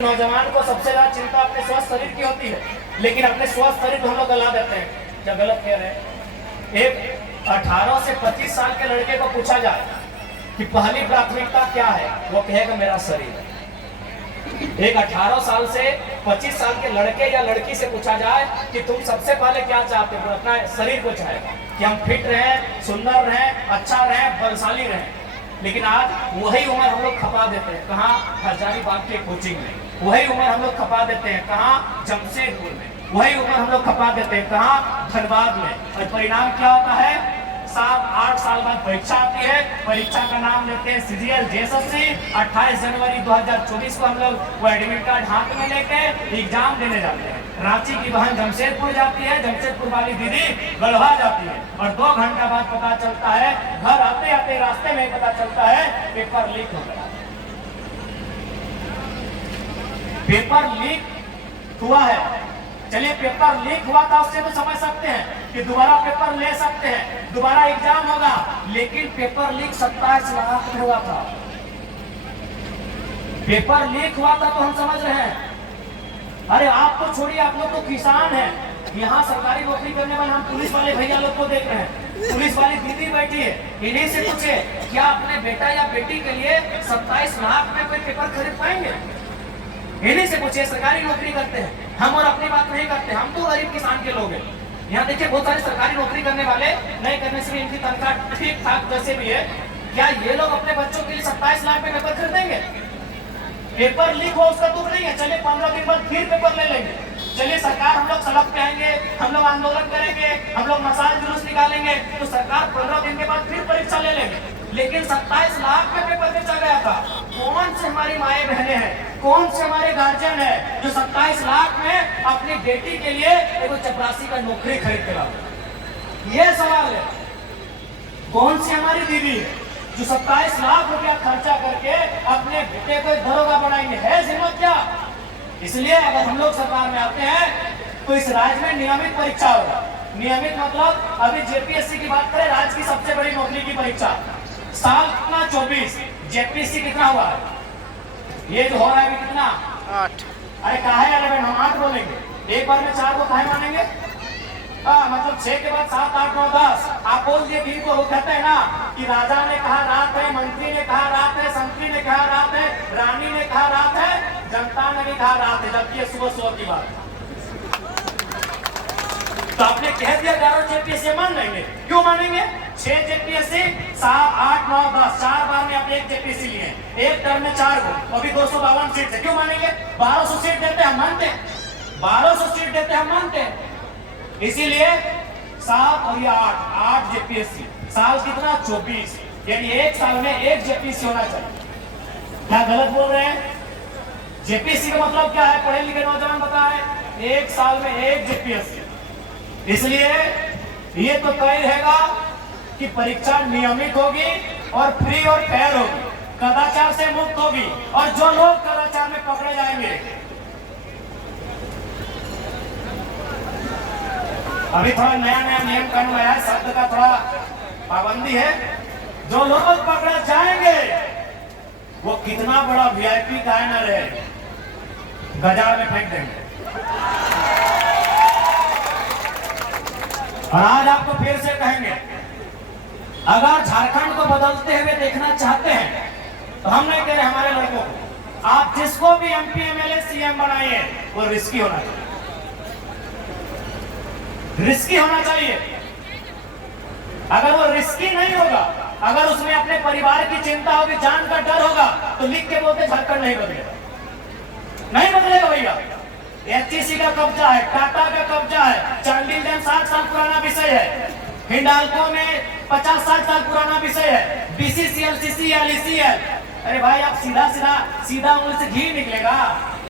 नौजवान को सबसे ज्यादा चिंता अपने स्वस्थ शरीर की होती है, लेकिन अपने स्वस्थ शरीर को हम लोग गला देते हैं। क्या गलत कह रहे हैं? एक 18 से 25 साल के लड़के को पूछा जाए कि पहली प्राथमिकता क्या है, वो कहेगा मेरा शरीर। एक 18 साल से 25 साल के लड़के या लड़की से पूछा जाए कि तुम सबसे पहले क्या चाहते हो, अपना शरीर को चाहेगा कि हम फिट रहें, सुंदर रहें, अच्छा रहें, बलशाली रहें। लेकिन आज वही उम्र हम लोग खपा देते हैं। कहाँ? हजारीबाग के कोचिंग में। वही उम्र हम लोग खपा देते हैं। कहाँ? जमशेदपुर में। वही उम्र हम लोग खपा देते हैं। कहाँ? धनबाद में। और परिणाम क्या होता है? 7-8 साल बाद परीक्षा आती है। परीक्षा का नाम लेते हैं सीजीएल जेएसएससी। 28 जनवरी 2024 को हम लोग वो एडमिट कार्ड हाथ में लेके एग्जाम देने जाते हैं। रांची की बहन जमशेदपुर जाती है, जमशेदपुर वाली दीदी गढ़वा जाती है, और 2 घंटा बाद पता चलता है, घर आते आते रास्ते में पता चलता है पेपर लीक हो गया। पेपर लीक हुआ है। चलिए, पेपर लीक हुआ था, उससे तो समझ सकते हैं कि दोबारा पेपर ले सकते हैं, दोबारा एग्जाम होगा। लेकिन पेपर लीक 27 लाख में हुआ था। पेपर लीक हुआ था तो हम समझ रहे हैं। अरे आप तो छोड़िए, आप लोग तो किसान हैं। यहाँ सरकारी नौकरी करने वाले हम पुलिस वाले भैया लोग को देख रहे हैं। पुलिस वाली दीदी बैठी है, इन्हीं से पूछे क्या अपने बेटा या बेटी के लिए 27 लाख में कोई पेपर खरीद पाएंगे? इन्हीं से पूछे, सरकारी नौकरी करते हैं। हम और अपनी बात नहीं करते, हम तो गरीब किसान के लोग हैं। यहाँ देखिए, बहुत सारे सरकारी नौकरी करने वाले नहीं करने से भी इनकी तनख्वाह ठीक ठाक जैसे भी है। क्या ये लोग अपने बच्चों के लिए 27 लाख में पेपर खरीदेंगे? पेपर लीक हो उसका दुख नहीं है, चलिए 15 दिन बाद फिर पेपर ले लेंगे। चलिए, सरकार हम लोग सड़क पे आएंगे, हम लोग आंदोलन करेंगे, हम लोग मसाल जुलूस निकालेंगे, तो सरकार 15 दिन के बाद फिर परीक्षा ले लेंगे। लेकिन 27 लाख में पेपर बेचा गया था। कौन से हमारी माए बहनें हैं, कौन से हमारे गार्जियन है जो 27 लाख में अपनी बेटी के लिए एक चपरासी का नौकरी खरीद कर लाओ? ये सवाल है। कौन सी हमारी दीदी है जो 27 लाख रुपया खर्चा करके अपने बेटे को दरोगा बनाएंगे? है हिम्मत क्या? इसलिए अगर हम लोग सरकार में आते हैं तो इस राज्य में नियमित परीक्षा होगा। नियमित मतलब अभी जेपीएससी की बात करें, राज्य की सबसे बड़ी नौकरी की परीक्षा, साल कितना 24, जेपीएससी कितना हुआ? ये जो हो रहा है अभी कितना? 8। अरे काहे 11? हम 8 बोलेंगे, एक बार में 4 को काहे मानेंगे? मतलब 6 के बाद 7, 8, 9, 10। आप बोल दिए दिन को, वो कहते हैं ना कि राजा ने कहा रात है, मंत्री ने कहा रात है, संतरी ने कहा रात है, रानी ने कहा रात है, जनता ने भी कहा रात है, जबकि ये सुबह की बात है। तो आपने कह दिया 11 जेपीएससी मान लेंगे। क्यों मानेंगे? 6 जेपीएससी, 7, 8, 9, 10, 4 बार में आप 1 जेपीएससी लिए, एक टर्म में 4 को, अभी 252 सीट है। क्यों मानेंगे? 1200 सीट देते हम मानते, 1200 सीट देते हम मानते। इसीलिए 7 और ये 8 जेपीएससी, साल कितना? 24, यानी एक साल में 1 जेपीएससी होना चाहिए। क्या गलत बोल रहे हैं? जेपीएससी का मतलब क्या है? पढ़े लिखे नौजवान बताएं। एक साल में 1 जेपीएससी। इसलिए ये तो तय रहेगा कि परीक्षा नियमित होगी और फ्री और फेयर होगी, कदाचार से मुक्त होगी, और जो लोग कदाचार में पकड़े जाएंगे, अभी थोड़ा नया नया नियम कानून आया है, शब्द का थोड़ा पाबंदी है। जो लोग पकड़े जाएंगे वो कितना बड़ा वीआईपी का न रहे, बाजार में फेंक देंगे। और आज आपको फिर से कहेंगे, अगर झारखंड को बदलते हुए देखना चाहते हैं तो हम नहीं कह रहे हमारे लड़कों को, आप जिसको भी एमपी एमएलए सीएम बनाइए वो रिस्की होना चाहिए, रिस्की होना चाहिए। अगर वो रिस्की नहीं होगा, अगर उसमें अपने परिवार की चिंता होगी, जान का डर होगा, तो लिख के बोलते झारखंड नहीं बदलेगा, नहीं बदलेगा भैया। एचईसी का कब्जा है, टाटा का कब्जा है, चांडिल डैम 60 साल पुराना विषय है, हिंडाल्को में 50-60 साल पुराना विषय है, बीसीसीएल, सीसीएल, ईसीएल। अरे भाई, आप सीधा उंगली से घी निकलेगा?